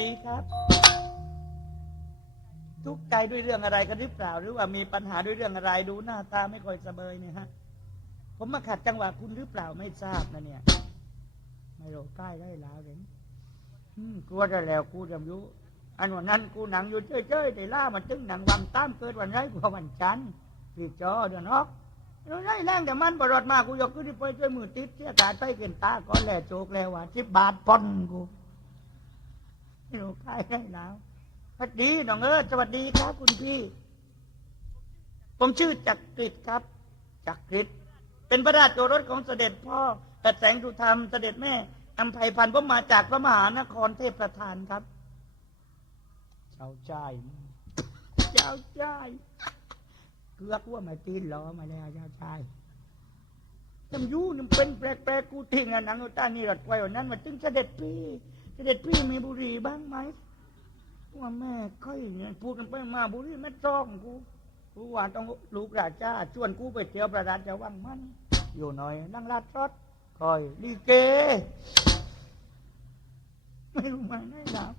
ดีครับ ทุกข์ใจด้วยเรื่องอะไรกันหรือเปล่า หรือว่ามีปัญหาด้วยเรื่องอะไรดูหน้าตาไม่ค่อยสบายเนี่ยฮะ ผมมาขัดจังหวะคุณหรือเปล่าไม่ทราบนะเนี่ย ไม่รู้ใกล้ได้แล้วเลยอืมกลัวจะแล้วกูจำยุอันวันนั้นกูหนังอยู่เจ้ยๆแต่ล่ามันตึงหนังวังตามเกิดวันไรกว่าวันจันทร์พี่จอเดือนนอกเราได้แรงแต่มันปรอดมากูยกขึ้นไปด้วยมือติดเสียกาใต้เกินตาก้อนแหล่โจกแล้วว่าสิบบาทปอนกู ไม่รู้ใกล้ได้แล้วสวัสดีน้องเอิร์ธสวัสดีครับ คุณพี่ ผมชื่อจักริดครับ จักริดเป็นพระราชโอรสของเสด็จพ่อแต่แสงดุธรรมเสด็จแม่อัมภัยพันธ์ผมมาจากพระมหานครเทพประธานครับเจ้าใจายเจ้าใจายเกือกว่ามาตีนล้อมาแล้วเจ้าใจายจำยูนี่เป็นแปลกๆกูทิ้งอะหนังเอาตานี่รัดไว้วันนั้นมาตึงเสด็จพี่ เสด็จพี่มีบุหรี่บ้างไหมว่าแม่ค่อยเนี่ยพูดกันไปมาบุหรี่แม่จ้องกูกูว่าต้องลูกราชาชวนกูไปเที่ยวประราชวังมัน อยู่หน่อยนั่งลาดรถคอยลีเก ไม่รู้มาไหนแล้ว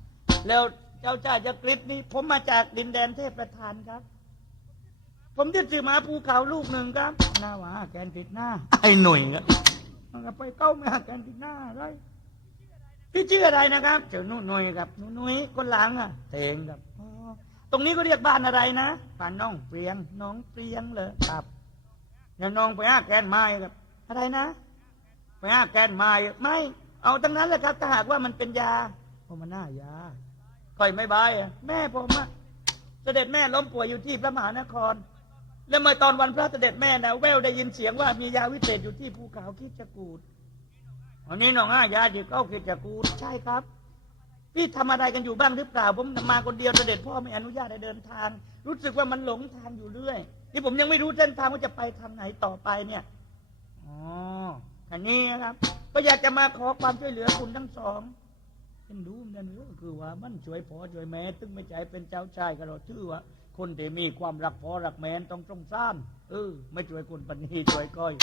แล้วเจ้าจ้าจะกริบนี่ผมมาจากดินแดนเทพประธานครับ ผมที่ซื้อหมาภูเขาลูกหนึ่งครับหน้าหวาแกนติดหน้า ไอ้หนุ่ยครับมันก็ไปเก้ามาแกนติดหน้าอะไร พี่ชื่ออะไรนะครับเจ้านุ่ยหนุ่ยครับนุ่ยหนุ่ยคนหลังอะเตงครับอ๋อตรงนี้ก็เรียกบ้านอะไรนะบ้านน้องเปรียงน้องเปรียงเลยครับอย่าน้องไปหาแกนไม้ครับ อะไรนะ ไปหาแกนไม้ไม่เอาทั้งนั้นแหละครับถ้าหากว่ามันเป็นยาโอมันน่ายาค่อยไม่บายอะแม่ผมอะเสด็จแม่ล้มป่วยอยู่ที่พระมหานคร แล้วเมื่อตอนวันพระเสด็จแม่นะแววได้ยินเสียงว่ามียาวิเศษอยู่ที่ภูเขาคิดจกูด วันนี้น้องห้ายาที่เขาคิดจกูใช่ครับ พี่ทำอะไรกันอยู่บ้างหรือเปล่า ผมมาคนเดียวเสด็จพ่อไม่อนุญาตให้เดินทาง รู้สึกว่ามันหลงทางอยู่เรื่อยนี่ผมยังไม่รู้เส้นทางว่าจะไปทางไหนต่อไปเนี่ยอ๋ออันนี้นะครับ ก็อยากจะมาขอความช่วยเหลือคุณทั้งสองเป็นดูมันนก็คือว่ามันช่วยพอช่วยแม่ตึงไม่ใจเป็นเจ้าชายก็เราชื่อว่า คนที่มีความรักพอรักแม่ต้องตรงซ่านเออไม่ช่วยคนปนีช่วยก้อย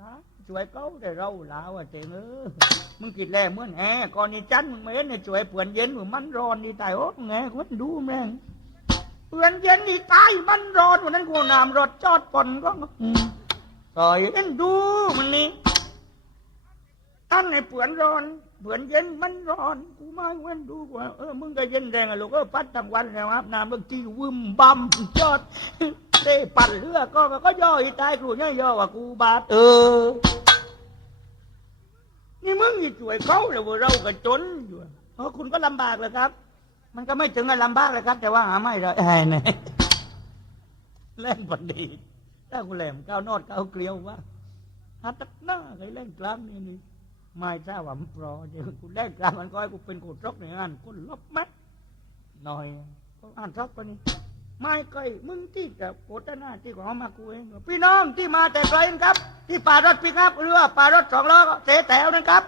นะ ช่วยเขาแต่เราลาวอะเจงเออมึงกินแล่เมื่อแหก่อนนี่จันมึงไม่เห็นเนี่ยช่วยเปื่อนเย็นมึงมันร้อนนี่ตายโอ้แงคนดูแม่งเปื่อนเย็นนี่ตายมันร้อนวันนั้นกูน้ำรถจอดป่อนก็อืมต่อยเล่นดูมันนี่ตั้งให้เปื่อนร้อน เปื่อนเย็นมันร้อน กูมาเว้นดูว่าเออมึงก็เย็นแรงอะลูกเออพัดทั้งวันแล้วครับน้ำบางทีวึมบัมจอดเต้ปั่นเรือก็ก็ย่อยตายครูย่ยย่อว่ากูบาดเออนี่มึงนี่ช่วยเขาเลยว่าเราก็จนอยู่เพราะคุณก็ลำบากเลยครับ มันก็ไม่ถึงกับลำบากเลยครับ แต่ว่าหาไม่ได้ไอ้เนี่ยแรงปันดีถ้ากูแหลมก้าวนอดก้าวเกลียวว่าฮัตักหน้าไอ้แรงกลางนี่นี่ ไม่ทราบว่ามันปลอเดี๋ยวกูแรงกลามันก็ให้กูเป็นกูรกในงานกูลบมัดหน่อยก็อ่านทักไปนี่ไม่เคยมึงที่จะโกตหน้าที่ของมากูเองพี่น้องที่มาแต่ไกลนครับ ที่ป่ารถปิกอัพหรือว่าป่ารถสองล้อเสแถวนะครับ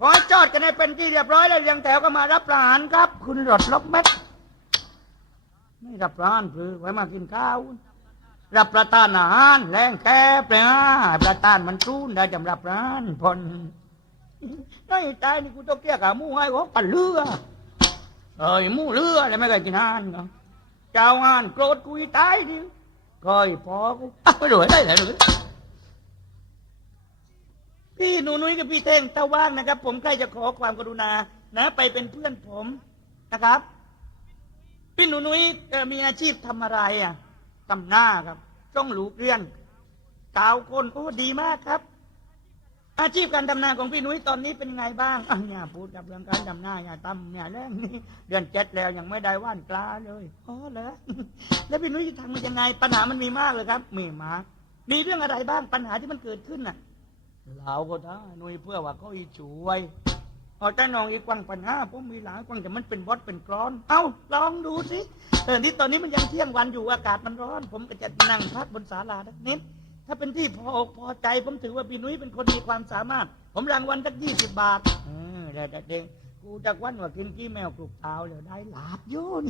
ขอจอดกันให้เป็นที่เรียบร้อยแล้วเรียงแถวก็มารับประหารครับ คุณรถลบม็ดไม่รับประหารคือไว้มากินข้าว รับประทานอาหารแรงแค่เปล่าประทานมันจูนได้จำรับประหารพน น้อยตายนี่กูต้องเกลี้ยกับหมู่ให้ของปั่นเรือเอ้ยหมู่เรืออะไรไม่เคยกินอาหารเนาะเจ้างานโกรธกุยตายดิก้อยพอกูอะไม่รวยได้เลยหรือพี่หนูนุ้ยกับพี่เท่งตาว่างนะครับ ผมใกล้จะขอความกรุณา นะ ไปเป็นเพื่อนผมนะครับ พี่หนูนุ้ยมีอาชีพทำอะไรอะตำหน้าครับ ต้องหลูเรียนกาวคนโอ้ดีมากครับ อาชีพการดำนาของพี่นุ้ยตอนนี้เป็นไงบ้างอะเนี่ยพูดกับเรื่องการดำนาอย่าตำเนี่ยแรงนี่เดือนเจ็ดแล้วยังไม่ได้ว่านปลาเลยอ๋อเหรอแล้วพี่นุ้ยจะทำมันยังไง ปัญหามันมีมากเลยครับ มีมากมีเรื่องอะไรบ้างปัญหาที่มันเกิดขึ้นน่ะเราก็ได้นุ้ยเพื่อว่าเขาอีช่วยเอาแต่น้องอีกวังปัญหาผมมีหลายกวังแต่มันเป็นบดเป็นกรอน เอ้าลองดูสิเออนี่ตอนนี้มันยังเที่ยงวันอยู่อากาศมันร้อน ผมก็จะนั่งพักบนศาลาสักนิด ถ้าเป็นที่พออกพอใจ ผมถือว่าพี่นุ้ยเป็นคนมีความสามารถ ผมรางวัลสักยี่สิบบาทเออได้ได้เด้งกูจากวันว่ากินกี้แมวกรุบเท้าเลยได้หลาบโยน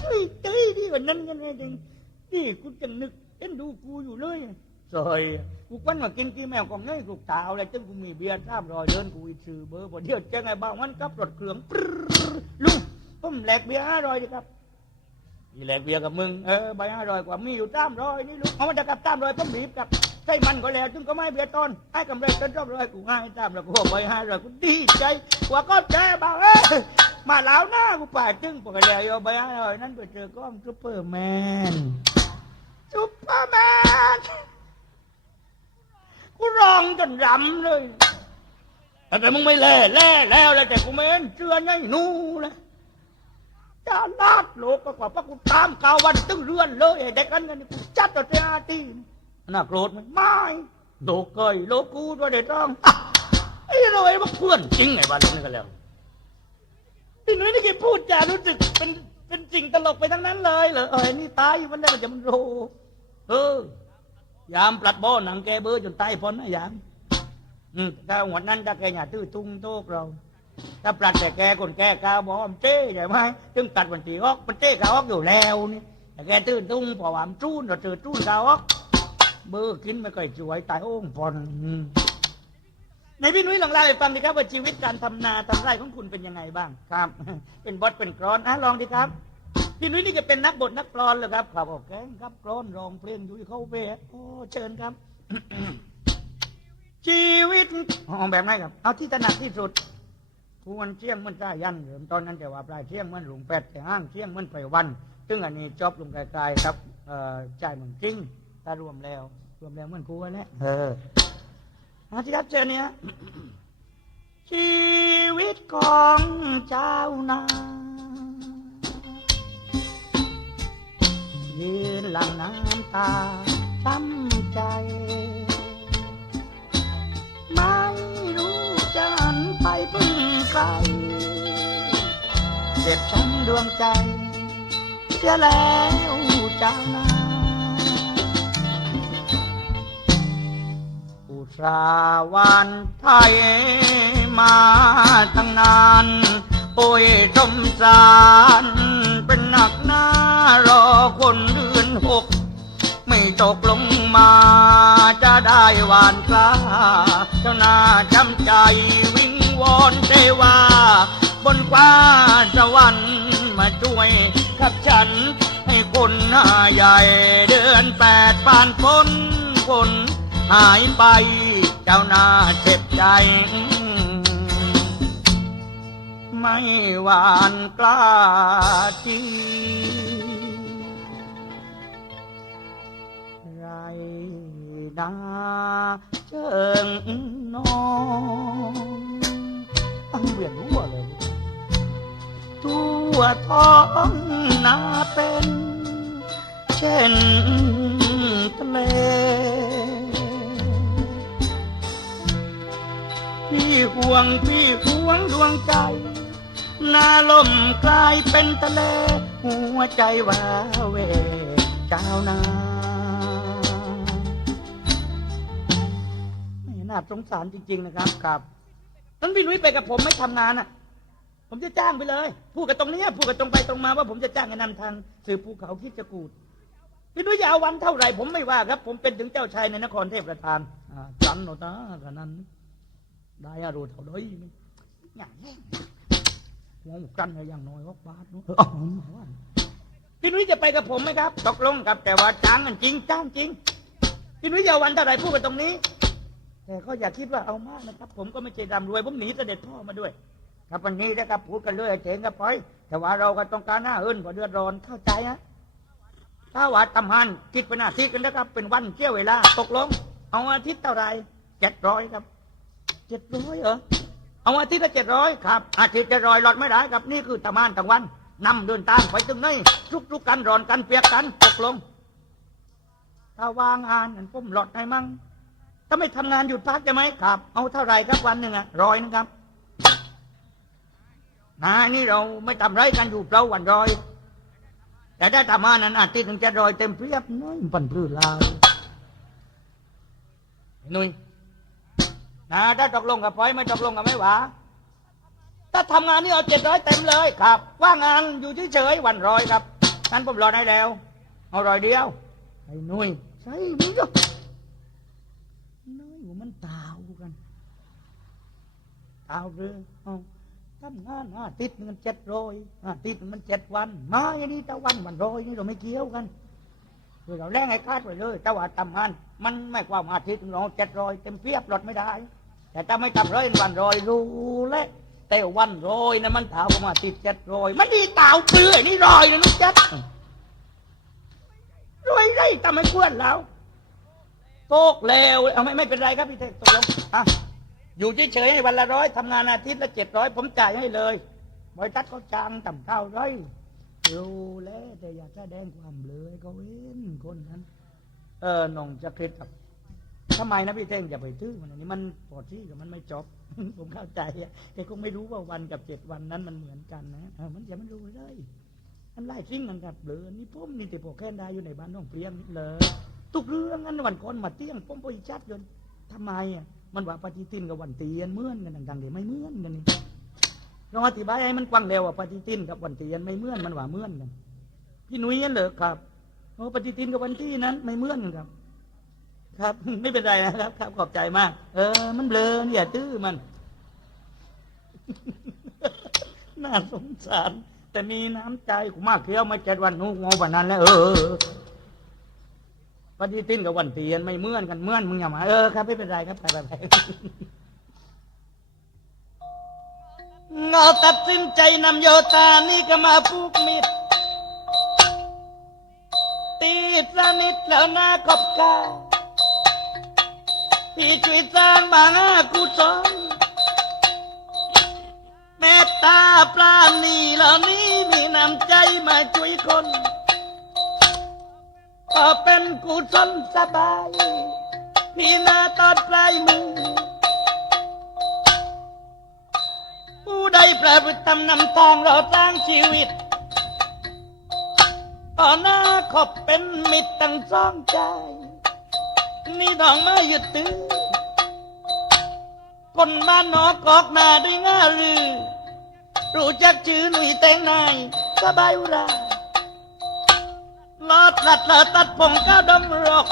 เฮ้ยเฮ้ยนี่วันนั้นกันไงเด้งนี่กูจะนึกเอ็นดูกูอยู่เลยสซอยกูวันมากินกี่แมวของง่ายกูตาวเลยจนกูมีเบียร์สามรอยเดินกูอีซื้อเบอร์พอเดียวเจ้าไงบ้างมันกับรถเครื่องปลุงผมแหลกเบียร์ห้าร้อยดีครับ อีแหลกเบียกับมึง เออใบห้าร้อยกว่ามีอยู่สามร้อยนี่ลูกเอามาจากกับสามร้อยผมบีบกับใส่มันก็แล้วจึงก็ไม่เบียร์ต้นให้กำไรต้นรอบร้อยกูให้สามร้อยกูบอกใบห้าร้อยกูดีใจกว่าก็แกบ้าเอ้ยมาแล้วหน้ากูป่าจึงปกติเอาใบห้าร้อยนั้นไปเจอก้องซุปเปอร์แมนซุปเปอร์แมนกูร้องจนรำเลยแต่มึงไม่แล่แล่แล้วแล้วแต่กูไม่เห็นเชื่อไงนูเลย จะลาดโลกก็กว่าพระกูตามกาวันตึ้งเรือนเลยไอ้เด็กกันกันนี่กูจัดตัวเจ้าตีนน่าโกรธไหมไม่โลกเกยโลกกูตัวเด็ดต้องไอ้เราไอ้พวกเพื่อนจริงไอ้บ้านนี้กันแล้วพี่นุ้ยนี่แกพูดจารู้สึกเป็นเป็นสิ่งตลกไปทั้งนั้นเลยเหรอเอ้ยนี่ตายอยู่มันได้มันจะมันโรเออยามปลัดบ่อหนังแกเบอร์จนตายพ้นนะยามอืมถ้าหัวนั้นถ้าแกอย่าตื้อตุ้งโต๊กเรา ถ้าปลัดแต่แกคนแกกาวบอกว่ามันเจ้ใช่ไหมจึงตัดวันตีออกมันเจ้กาวออกอยู่แล้วนี่แต่แกตื่นตุ้งพอว่ามจู้นเราตื่นจู้นกาวออกเบอร์กินไม่ค่อยสวยตายโอ่งพอนในพี่นุ้ยลองเล่าให้ฟังดิครับว่าชีวิตการทำนาทำไร่ของคุณเป็นยังไงบ้างครับ เป็นบอสเป็นกรอนอะลองดิครับพี่นุ้ยนี่จะเป็นนักบทนักกรอนเหรอครับครับโอเคครับกรอนร้องเพลงอยู่ที่เขาเวโอ้เชิญครับ ชีวิตอ๋อแบบไหนครับ เอาที่ถนัดที่สุด ทวนเชี่ยงเหมันใต้ยันเริ่มตอนนั้นแต่ว่าปลายเชี่ยงเหมันหลงแปดแต่ห้างเชี่ยงเมันไปวัน ซึ่งอันนี้จบลงไกลๆครับจ่ายเหมือนจริงถ้ารวมแล้ว รวมแล้วเหมันครูแล้วเอออาที่รับเจอเนี่ยชีวิตของเจ้านายืนหลังน้ำตาช้ำใจ ไม่รู้จะหันไปพึ่ง ใคร เจ็บช้ำดวงใจเสียแล้วเจ้านาอุตสาวันไทยมาตั้งนาน โอ้ยสมสารเป็นหนักหน้ารอคนเดือนหก ไม่ตกลงมาจะได้หวานกล้าเจ้านาจำใจ วิงวอนเทวา บนฟ้าสวรรค์มาช่วยขับฉัน ให้คนหน้าใหญ่เดือนแปดผ่านพ้นคนหายไป เจ้านาเจ็บใจ ไม่หวานกล้าจริงไรนาเชิงนอง เวียนหัวเลยตัวท้องนาเป็น เช่นทะเลพี่ห่วงพี่ห่วงดวงใจนาลมกลายเป็นทะเล หัวใจว้าเวเจ้านาน่าสงสารจริง ๆ นะครับครับ นั้นพี่นุ้ยไปกับผมไม่ทำงานอะ ผมจะจ้างไปเลย พูดกันตรงเนี้ยพูดกันตรงไปตรงมาว่าผมจะจ้างให้นำทางสืบภูเขาคิดจะกูดพี่นุ้ยจะเอาวันเท่าไหร่ผมไม่ว่าครับ ผมเป็นถึงเจ้าชายในนครเทพประธานอ่าจันโนตาขนาดนั้น ได้อารูเท่าด้อยนี่อย่างแย่งหัวหมูกันเลยอย่างน้อยว่าบาทนู้นเอามาว่าพี่นุ้ยจะไปกับผมไหมครับ ตกลงครับแต่ว่าจ้างกันจริงจ้างจริง พี่นุ้ยจะเอาวันเท่าไหร่พูดกันตรงนี้ แต่ก็อย่าคิดว่าเอามากนะครับ ผมก็ไม่ใช่ร่ำรวย ผมหนีเสด็จพ่อมาด้วย ครับวันนี้นะครับพูดกันเลยเจงกันไปแต่ว่าเราก็ต้องการหน้าเอิญพอเดือดร้อนเข้าใจนะถ้าว่าทำหันคิดเป็นอาทิตย์กันนะครับ เป็นวันเที่ยวเวลา ตกลง เอาอาทิตย์เท่าไรเจ็ดร้อยครับเจ็ดร้อยเหรอเอาอาทิตย์ละเจ็ดร้อยครับ อาทิตย์เจ็ดร้อยหลอดไม่ได้ครับ นี่คือทำงานทั้งวันนำเดินตามไปถึงไหนทุกๆกันร้อนกันเปียกกันตกลง ถ้าวางงานนั่นผมหลอดให้มั่ง ถ้าไม่ทำงานหยุดพักจะไหมครับ เอาเท่าไหรครับวันหนึ่งอะร้อยนึงครับนานี่เราไม่ทำไรกันอยู่เปล่าวันร้อย แต่ได้ทำงานนั้นอาทิตย์หนึงจะร้อยเต็มเพียบน้อยปันพื้นลาวนุ่ยนะถ้าตกลงกับพลอยไม่ตกลงกับไม่หวาถ้าทำงานนี่เอาเจ็ดร้อยเต็มเลยครับ ว่างงานอยู่เฉยๆวันร้อยครับงั้นผมรอได้แล้ว เอาร้อยเดียวไอ้นุ่ยใช่มึงก็ เท้าเรือเอาทำงานอาทิตย์หนึ่งมันเจ็ดร้อยอาทิตย์หนึ่งมันเจ็ดวัน มาอย่างนี้ต่วันมันร้อยนี่เราไม่เกี่ยวกันคือเราแรงไอ้คาดไว้เลย แต่ว่าทำงาน มันไม่กว่าอาทิตย์เราเจ็ดร้อยเต็มเพียบลดไม่ได้ แต่ถ้าไม่ทำร้อยวันร้อยรู้และแต่วันร้อยนะมันเท้าประมาติดเจ็ดร้อยมันดีเต่าเปลือยนี่ร้อยนะลูกจัดรวยได้ทำไมควรแล้วโตกแล้วเอาไม่ไม่เป็นไรครับพี่เทกตกลงอะ อยู่เฉยๆให้วันละร้อยทำงานอาทิตย์ละเจ็ดร้อยผมจ่ายให้เลยบริษัทเขาจ้างต่ำเท่าไรรู้แล้วแต่อยากแสดงความเลยก็เว้นคนนั้น เออน้องจะเคล็ดกับทำไมนะพี่เท่งอย่าไปทื่อมันอันนี้มันปอดที่กับมันไม่จบ ผมเข้าใจอะแต่คงไม่รู้ว่าวันกับเจ็ดวันนั้นมันเหมือนกันนะเออมันจะไม่รู้เลยมันไล่ซิ่งกันกับเบลอนี่ผมนี่แต่พวกแค่ได้อยู่ในบ้านน้องเปรียนเลย ทุกเรื่องนั้นวันก่อนมาเตี้ยงผมไปชัดจนทำไมอะ มันว่าปฏิทินกับวันเตียนเหมือนกันดังๆเดี๋ยไม่เหมือนกันนี่ลองอธิบายให้มันกว้างเร็วว่าปฏิทินกับวันเตียนไม่เหมือนมันว่าเหมือนกัน พี่นุ้ยนั่นเหรอครับโอ้ปฏิทินกับวันที่นั้น ไม่เหมือนกันครับ ครับ ไม่เป็นไรนะครับ ครับขอบใจมาก เออ มันเบลอเนี่ยตื้อมัน น่าสงสาร แต่มีน้ำใจกูมากเคี้ยวมาเจ็ดวันนู้งอวันนั้นแล้วเออ ปฏิทินกับวันเตียนไม่เมื่อนกันเมื่อนมึงอย่ามาเออครับไม่เป็นไรครับไปไปไปเงาตัดสินใจนำโยตานี่ก็มาผูกมิตรตีสนิทแล้วหน้าขอบกาพี่ช่วยสร้างบางอากุศลเมตตาปราณีเหล่านี้มีน้ำใจมาช่วยคน ก็เป็นกุศลสบายพี่นาตอนปลายมือ ผู้ใดประพฤติทำนำทางเราสร้างชีวิตต่อหน้าขอบเป็นมิตรตั้งสองใจ นี่ดองมาหยุดตื้อคนบ้านนอกกอกมาด้วยง่าลือ รู้จักชื่อหนุ่ยแต่งนายสบายอุรา ลอดลัดลอตัดผมก้าวดมรก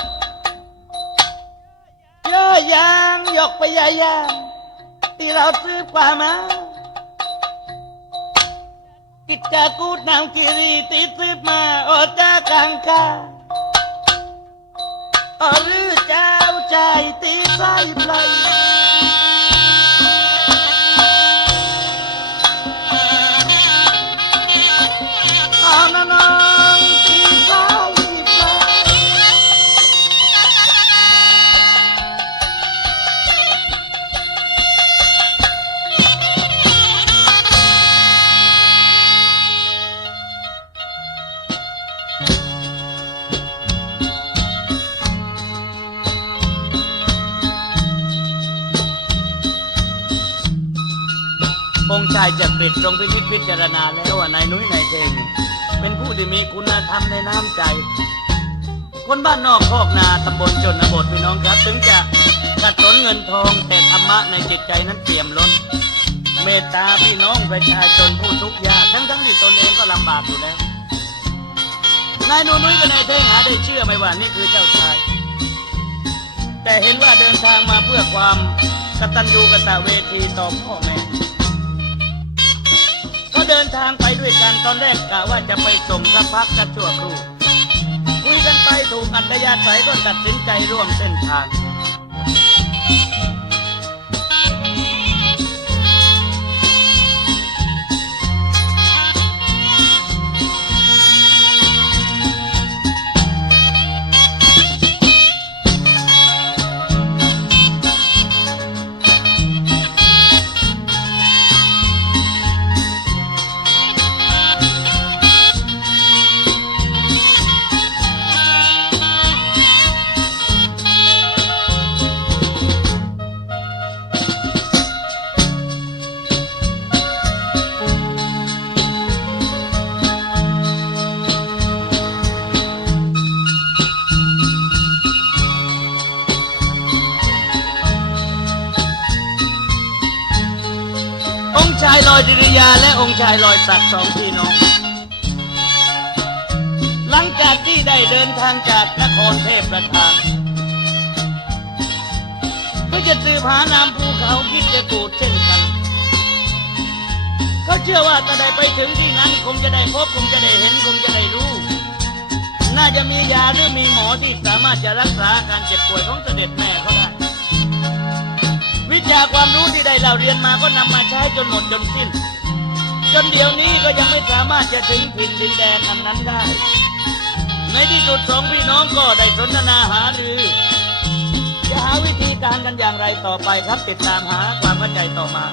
เยอะยางยกไปยายางที่เราซื้อกว่ามากิจจากูดนำกิรีติดซื้อมาโอจากังคาอรือเจ้าใจตีใส่เพลย งชายจะปิดทรงพินิจพิจารณาแล้วว่านายนุ้ยนายเทงเป็นผู้ที่มีคุณธรรมในน้ำใจ คนบ้านนอกโคกนาตำบลชนบทพี่น้องครับ ถึงจะขัดสนเงินทองแต่ธรรมะในจิตใจนั้นเปี่ยมล้น เมตตาพี่น้องประชาชนผู้ทุกข์ยากทั้งทั้งที่ตนเองก็ลำบากอยู่แล้วนายนูนุ้ยกับนายเท่งหาได้เชื่อไหมว่านี่คือเจ้าชาย แต่เห็นว่าเดินทางมาเพื่อความกตัญญูกตเวทีต่อพ่อแม่ ก็เดินทางไปด้วยกันตอนแรกกะว่าจะไปส่งสักพักกันชั่วครู่ คุยกันไปถูกอัธยาศัยก็ตัดสินใจร่วมเส้นทาง องชายลอยสักสองพี่น้อง หลังจากที่ได้เดินทางจากนครเทพประธานเพื่อจะสืบหานามภูเขาคิดจะกูดเช่นกัน เขาเชื่อว่าถ้าได้ไปถึงที่นั้นคงจะได้พบคงจะได้เห็นคงจะได้รู้ น่าจะมียาหรือมีหมอที่สามารถจะรักษาอาการเจ็บป่วยของเสด็จแม่เขาได้วิชาความรู้ที่ได้เราเรียนมาก็นำมาใช้จนหมดจนสิ้น จนเดี๋ยวนี้ก็ยังไม่สามารถจะถึงถิ่นดินแดนอันนั้นได้ ในที่สุดสองพี่น้องก็ได้สนทนาหารือจะหาวิธีการกันอย่างไรต่อไปครับติดตามหาความเข้าใจต่อมา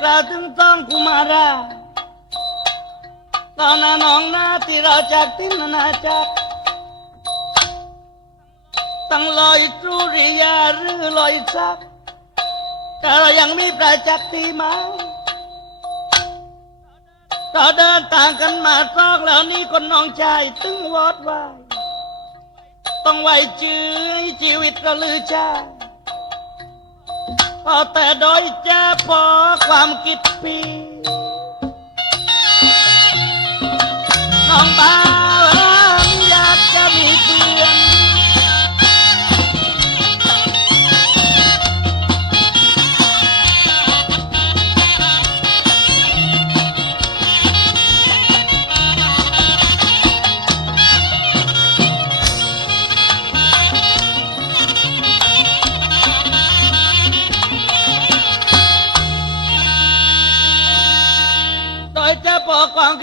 กล่าวถึงต้องกุมาราตอนนั้นน้องนาที่เราจากทินนาจากตั้งลอยสุริยาหรือลอยซักแต่เรายังมีประจักษ์ที่มาต่อเดินต่างกันมาซอกแล้วนี่คนน้องชายตึงวอดวายต้องไหวจื้อชีวิตเราลือชา พอแต่โดยจะพอความคิดปีน้องบ้า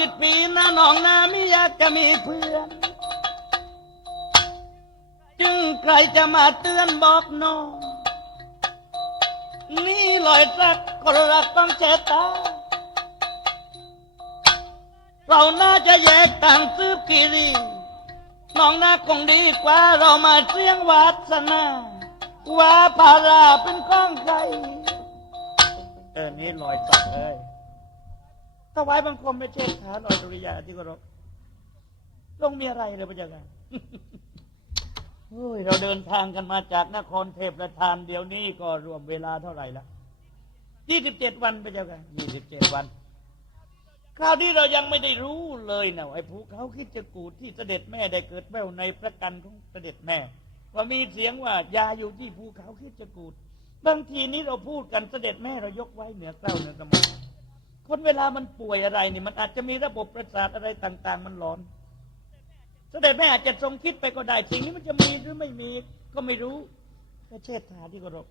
ิดปีนะน้องนาไม่อยากจะมีเพื่อน จึงใครจะมาเตือนบอกน้อง นี่ลอยรักก็รักต้องเจตา เราน่าจะแยกต่างซื้อกิริน้องน่าคงดีกว่าเรามาเสียงวาสนาว่าภาราเป็นของใครเออนี่ลอยตักเลย ถวายบังคมไม่เช็คขาลอยดุริยาที่เคารพลงมีอะไรเลยพระเจ้าค่ะเฮ้ยเราเดินทางกันมาจากนครเทพประธานเดี๋ยวนี้ก็รวมเวลาเท่าไหร่ละยี่สิบเจ็ดวันพระเจ้าค่ะยี่สิบเจ็ดวัน คราวนี้เรายังไม่ได้รู้เลยนะไอ้ภูเขาคิดจะกูดที่เสด็จแม่ได้เกิดแววในพระกันของเสด็จแม่ว่ามีเสียงว่ายาอยู่ที่ภูเขาคิดจะกูดบางทีนี้เราพูดกันเสด็จแม่เรายกไว้เหนือเกล้าเหนือสมอง คนเวลามันป่วยอะไรนี่มันอาจจะมีระบบประสาทอะไรต่าง ๆ มันหลอนเสด็จแม่อาจจะทรงคิดไปก็ได้สิ่งนี้มันจะมีหรือไม่มีก็ไม่รู้พระเชษฐาที่เคารพ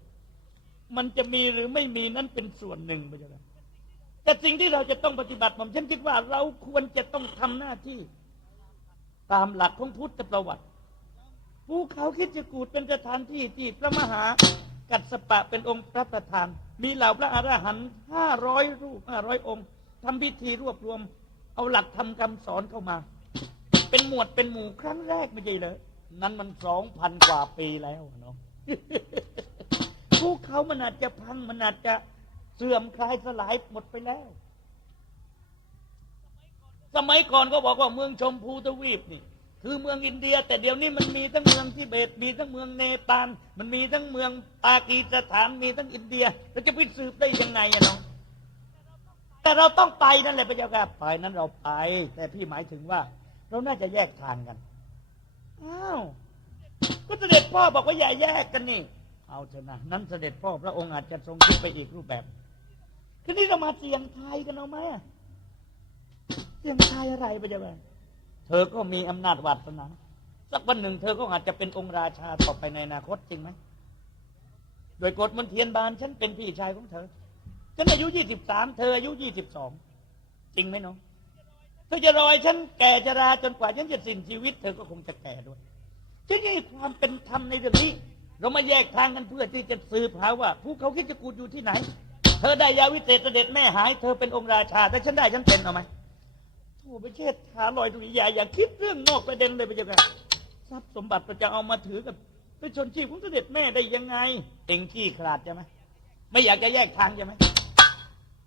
มันจะมีหรือไม่มีนั่นเป็นส่วนหนึ่งพระเจ้ะแต่สิ่งที่เราจะต้องปฏิบัติผมฉันคิดว่าเราควรจะต้องทำหน้าที่ ตามหลักของพุทธประวัติภูเขาคิดจะกูดเป็นสถานที่ที่พระมหากัสสปะเป็นองค์พระประธาน มีเหล่าพระอรหันต์ห้าร้อยรูปห้าร้อยองค์ทำพิธีรวบรวม เอาหลักธรรมคำสอนเข้ามา เป็นหมวดเป็นหมู่ครั้งแรกไม่ใช่เลยนั้นมันสองพันกว่าปีแล้วเนาะภูเขามันอาจจะพังมันอาจจะเสื่อมคลายสลายหมดไปแล้ว สมัยก่อนก็บอกว่าเมืองชมพูทวีปนี่ คือเมืองอินเดีย แต่เดี๋ยวนี้มันมีทั้งเมืองทิเบตมีทั้งเมืองเนปาลมันมีทั้งเมืองปากีสถานมีทั้งอินเดียเราจะไปสืบได้ยังไงอะน้องแต่เราต้องไปนั่นแหละพระเจ้าค่ะไปนั้นเราไป แต่พี่หมายถึงว่า เราน่าจะแยกทางกันอ้าวก็เสด็จพ่อบอกว่าอย่าแยกกันนี่ เอาเถอะนะนั้นเสด็จพ่อพระองค์อาจจะทรงคิดไปอีกรูปแบบทีนี้เรามาเสียงไทายกันเอาไหมเสียงไทายอะไรพระเจ้าค่ะ เธอก็มีอำนาจวาสนาสักวันหนึ่งเธอก็อาจจะเป็นองค์ราชาต่อไปในอนาคตจริงไหมโดยกฎมนเทียนบานฉันเป็นพี่ชายของเธอฉันอายุยี่สิบสามเธออายุยี่สิบสองจริงไหมน้องเธอจะรอให้ฉันแก่ชราจนกว่าฉันจะสิ้นชีวิต เธอก็คงจะแก่ด้วยที่นี่ความเป็นธรรมในเรื่องนี้ เรามาแยกทางกันเพื่อที่จะสืบหาว่าผู้เขาคิดจะกูดอยู่ที่ไหน เธอได้ยาวิเศษเสด็จแม่หาย เธอเป็นองค์ราชาแต่ฉันได้ฉันเป็นเอาไหม โธ่ประเทศหาลอยดุริยาอย่าคิดเรื่องนอกประเด็นเลยไปจ้ะทรัพย์สมบัติเราจะเอามาถือกับไปชนชีพของเสด็จแม่ได้ยังไงเต็งขี้ขลาดใช่ไหมไม่อยากจะแยกทางใช่ไหม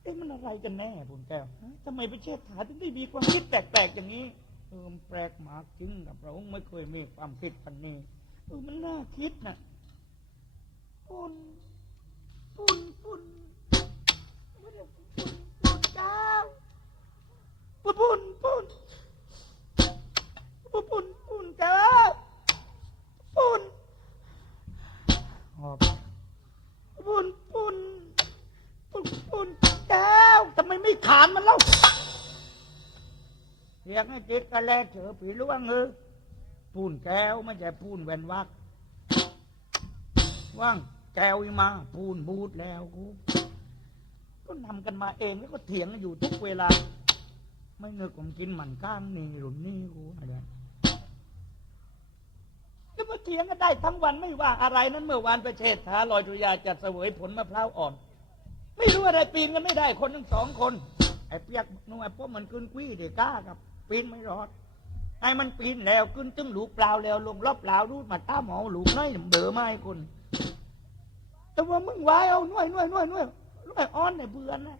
เอ๊ะมันอะไรกันแน่บุญแก้วทำไมไปเทศฐาถึงได้มีความคิดแปลกๆอย่างนี้เออมแปลกมากจริงกับเราไม่เคยมีความคิดพันนี้เออมันน่าคิดนะปุ่นปุ่นปุ่นปุ่นปุ่นเจ้า ปุ่นปุ่นปุ่นปุ่นปุ่นปุ่นเจ้าปุ่นออกปุ่นปุ่นปุ่นปุ่นแก้วทำไมไม่ขานมันเล่าเรียกให้ติดกันแล้วเถอะผีล่วงเออปูนแก้วไม่ใช่ปูนแวนวักว่างแก้วอีมาปูนบูดแล้วกูก็นำกันมาเองแล้วก็เถียงกันอยู่ทุกเวลา ไม่เงือกผมกินหมันก้างนี่หลุนนี่กูอะไรก็มาเถียงกันได้ทั้งวันไม่ว่าอะไรนั้นเมื่อวานประเทศท้าลอยดุยาจัดเสวยผลมะพร้าวอ่อน ไม่รู้อะไรปีนกันไม่ได้คนทั้งสองคน ไอ้เปียกนุ่งไอ้พวกมันกึนกุ้ยเด็กก้ากับ ปีนไม่รอดไอ้มันปีนแล้วกึนตึ้งหลูเปล่าแล้วลงรอบเปล่ารูดมาต้าหมอหลูน้อยเบอไม้คนแต่ว่ามึงวายเอาหน่วยหน่วยหน่วยหน่วยหน่วยอ่อนในเบื่อนะ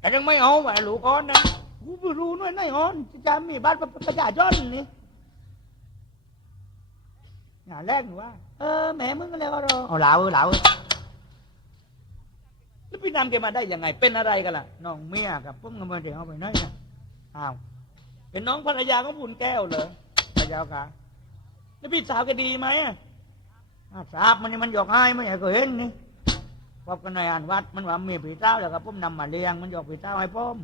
แต่ยังไม่เอาว่าลูอ่อนนะ กูไม่รู้หน่วยหน่วยอ่อนจะมีบ้านประชาชนนี่อย่าแรกหนูว่า เออแม่มึงก็เลยว่ารอเอาเหลาเหลาแล้วพี่นำแกมาได้ยังไง เป็นอะไรกันล่ะน้องเมียกับปุ้มกันมาเดี๋ยวเอาไปไหนนะอ้าวเป็นน้องภรรยาของบุญแก้วเหรอภรรยากะแล้วพี่สาวแกดีไหมอะอ่าทราบมันนี่มันหยอกให้ไม่อยากเคยเห็นนี่พบกันในอ่านวัดมันว่ามีผีเต้าแล้วก็ปุ้มนำมาเลี้ยงมันหยอกผีเต้าให้ปุ้ม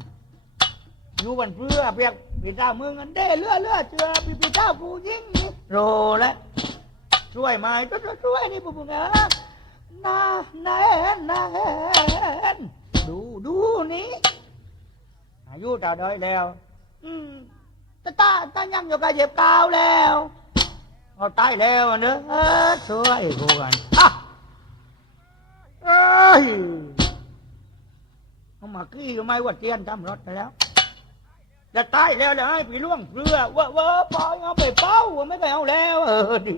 อยู่วันเพื่อเปียกผีเต้ามึงกันเด้เลือเลือเจือผีผีเต้ากูยิ่งนี่โรแล้วช่วยไหมก็ช่วยนี่ปุ้มนะนาแนนนาแนดูดูนี่อายุเท่าใดแล้ว อืมตาตาตายังอยู่กับเหยียบกาวแล้วเอาตายแล้วเนอะเออช่วยกูกันอะเอ้ยเอามากี้ก็ไม่ว่าเตียนทำรถไปแล้ว จะตายแล้วเลยให้ผีล่วงเรือว่าว่าปล่อยเอาไปเป้าว่าไม่ไปเอาแล้ว เออดี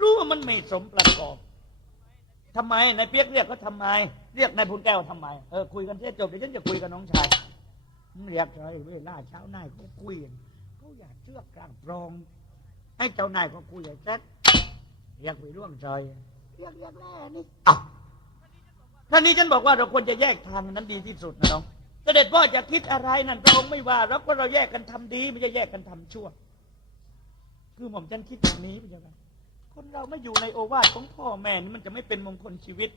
รู้ว่ามันไม่สมประกอบทำไมนายเปียกเรียกเขาทำไม เรียกนายพุนแก้วทำไมเออคุยกันเสียจบเดี๋ยวฉันจะคุยกับน้องชายมันเรียกใครเวลาเช้านายเขาคุยกันเขาอยากเชื่อกลางปรอง ให้เจ้านายเขาคุยอย่างชัดเรียกไปร่วงใจเรียกเรียกแน่นี่อ้าวท่านนี้ฉันบอกว่าเราควรจะแยกทางนั้นดีที่สุดนะน้อง เสด็จพ่อจะคิดอะไรนั่นพระองค์ไม่ว่าเราก็เราแยกกันทำดีไม่ใช่แยกกันทำชั่ว คือหม่อมฉันคิดแบบนี้เป็นยังไงคนเราไม่อยู่ในโอวาทของพ่อแม่นี่มันจะไม่เป็นมงคลชีวิต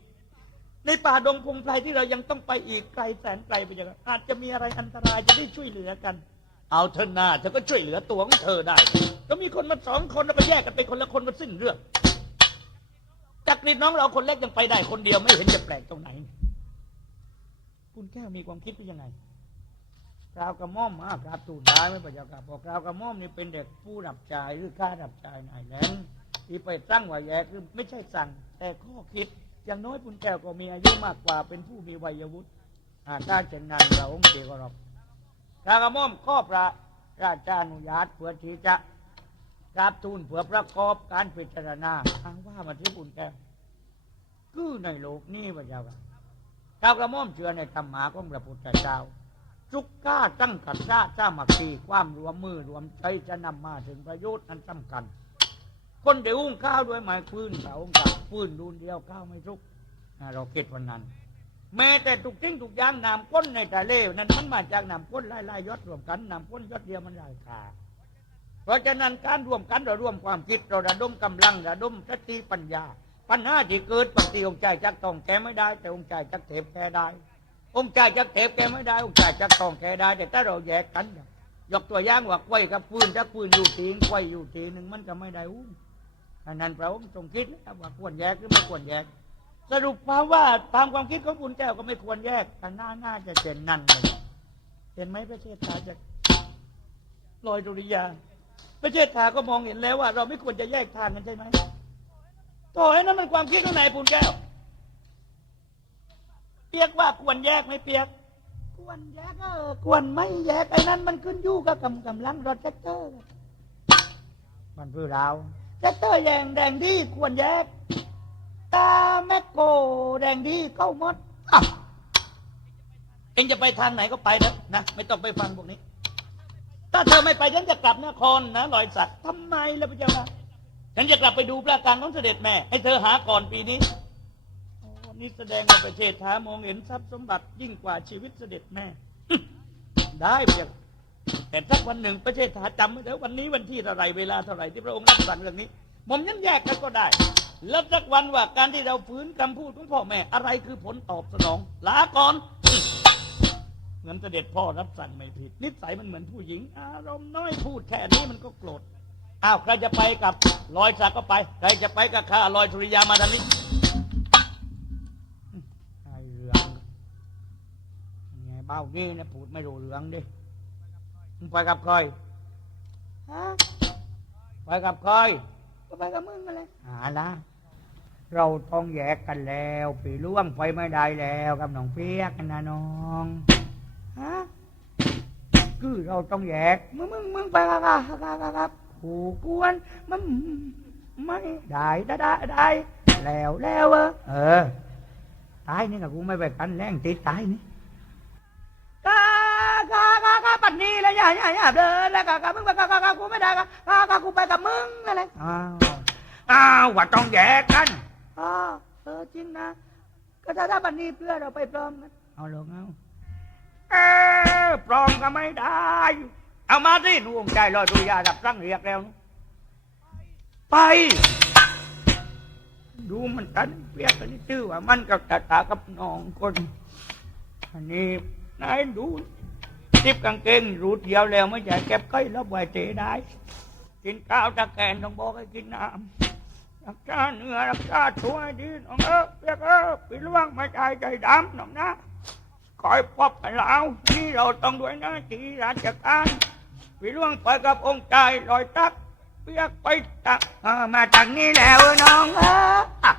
ในป่าดงพงไพรที่เรายังต้องไปอีกไกลแสนไกลไปยังไงอาจจะมีอะไรอันตรายจะได้ช่วยเหลือกัน เอาเธอหน้าเธอก็ช่วยเหลือตัวของเธอได้ ก็มีคนมาสองคนแล้วไปแยกกันไปคนละคนมาสิ้นเรื่องจักรีดน้องเราคนเล็กยังไปได้คนเดียวไม่เห็นจะแปลกตรงไหน คุณแก้วมีความคิดว่ายังไงกราวกระม่อมมากราบตูนได้ไม่ประจักษ์บอกกราวกระม่อมนี่เป็นเด็กผู้รับจ่ายหรือค่ารับจ่ายนายแหลงที่ไปตั้งว่าแย่คือไม่ใช่สั่ง แต่ข้อคิด อย่างน้อยคุณแก้วก็มีอายุมากกว่าเป็นผู้มีวัยวุฒิหากได้เช่นนั้นเราองค์เจก็รับกราวกระม่อมก็พระราชานุญาตเพื่อที่จะกราบทูลเพื่อประกอบการพิจารณาทางว่ามาที่คุณแก้วคือในโลกนี้พระเจ้าค่ะก ราวกระม่อมเชื่อในธรรมะของพระพุทธเจ้าทุกก้าตั้งกัดซาจ้ามักตีความรวมมือรวมใจจะนำมาถึงประโยชน์อันสำคัญ คนเดี๋ยวอุ้งข้าวด้วยไม้ปืนเขาองกับปืนดูนเดียวข้าวไม่ทุกเราคิดวันนั้น แม้แต่ทุกทิ้งทุกอย่างนำก้นในทะเลนั้นมันมาจากนำก้นไล่ไล่ยศรวมกันนำก้นยศเดียวมันไล่ขาเพราะฉะนั้นการรวมกันเรารวมความคิดเราระดมกำลังระดมสติปัญญา ปัญหาที่เกิดบางทีองค์ใจจักต้องแก้ไม่ได้ แต่องค์ใจจักเทปแก้ได้ องค์ใจจักเทปแก้ไม่ได้ องค์ใจจักต้องแก้ได้ แต่ถ้าเราแยกกันยกตัวอย่างว่าไว้กับปืนถ้าปืนอยู่ทีงไว้อยู่ทีหนึ่งมันก็ไม่ได้อู้อันนั้นพระองค์ทรงคิดนะว่าควรแยกหรือไม่ควรแยก สรุปความว่าตามความคิดของคุณแก้วก็ไม่ควรแยกกันน่าน่าจะเป็นนั่นเลยเห็นไหมประเทศไทยจะลอยดุริยางประเทศไทยก็มองเห็นแล้วว่า เราไม่ควรจะแยกทางกันใช่ไหม ต่อให้นั้นมันความคิดของนายปูนแก้ว เปียกว่าควรแยกไหม่เปียก ควรแยกเออควรไม่แยกไอ้นั้นมันขึ้นอยู่กับกำกำลังรถแท็กเตอร์มันคือเราแท็กเตอร์แยงแดงดีควรแยก ตาแมกโกแดงดีเข้าหมดอะเองจะไปทางไหนก็ไปนะนะไม่ต้องไปฟังพวกนี้ ถ้าเธอไม่ไปฉันจะกลับนครนะลอยสัตว์ทำไมล่ะพระเจ้าค่ะ ฉันจะกลับไปดูพระการของเสด็จแม่ ให้เธอหาก่อนปีนี้โอ้นี่แสดงว่าประเทศท้ามองเห็นทรัพย์สมบัติยิ่งกว่าชีวิตเสด็จแม่ ได้เพียงแต่สักวันหนึ่งประเทศท้าจำไว้เถอะวันนี้วันที่เท่าไรเวลาเท่าไรที่พระองค์รับสั่งเรื่องนี้ผมยันแยกกันก็ได้ แล้วสักวันว่าการที่เราฝืนคำพูดของพ่อแม่อะไรคือผลตอบสนอง ลาก่อนเหมือนเสด็จพ่อรับสั่งไม่ผิด นิสัยมันเหมือนผู้หญิง อารมณ์น้อยพูดแค่นี้มันก็โกรธ อ้าวใครจะไปกับลอยสักก็ไป ใครจะไปกับข้าลอยสุริยามาทางนี้ไอ้เหลืองไงเบ้างี้นะพูดไม่รู้เหลืองดิมึงไปกับใครฮะไปกับใครก็ไปกับมึงมาเลยหาละเราต้องแยกกันแล้วปีล่วงไปไม่ได้แล้วกับน้องเปียกนะน้องฮะคือเราต้องแยกมึงมึงมึงไปกับกับกับกับ กับผูกวนมันไม่ได้ได้ได้ได้แล้วแล้วเออเออตายนี่กับกูไม่ไปกันแรงติดตายนี่กากากากาปัดนี้แล้วอย่าอย่าอย่าเดินแล้วกากามึงไปกากากากูไม่ได้กากากากูไปกับมึงอะไรอ้าวอ้าวว่าต้องแยกกันอ้าวเออจริงนะก็ถ้าถ้าปัดนี้เพื่อเราไปปลอมกันเอาลงเอาเออปลอมก็ไม่ได้ เอามาสิดวงใจลอยดุยาดับตั้งเรียกแล้ว ไป ดูมันกันเปียกกันนี่ชื่อว่ามันกับตาตากับน้องคนอันนี้นายดูติบกางเกงรูดเดียวแล้วไม่ใช่เก็บไข่แล้วไว้เจได้ กินข้าวตะแกนต้องบอกให้กินน้ำรักษาเนื้อรักษาตัวให้ดีน้องเออเปียกเออปีล่วงไม่ใจใจดำน้องนะคอยพบกันแล้วนี่เราต้องด้วยหน้าที่ราชการ ปีล่วงไปกับองค์ใจลอยตักเปียกไปตักเออมาจากนี้แล้วน้องเอออะ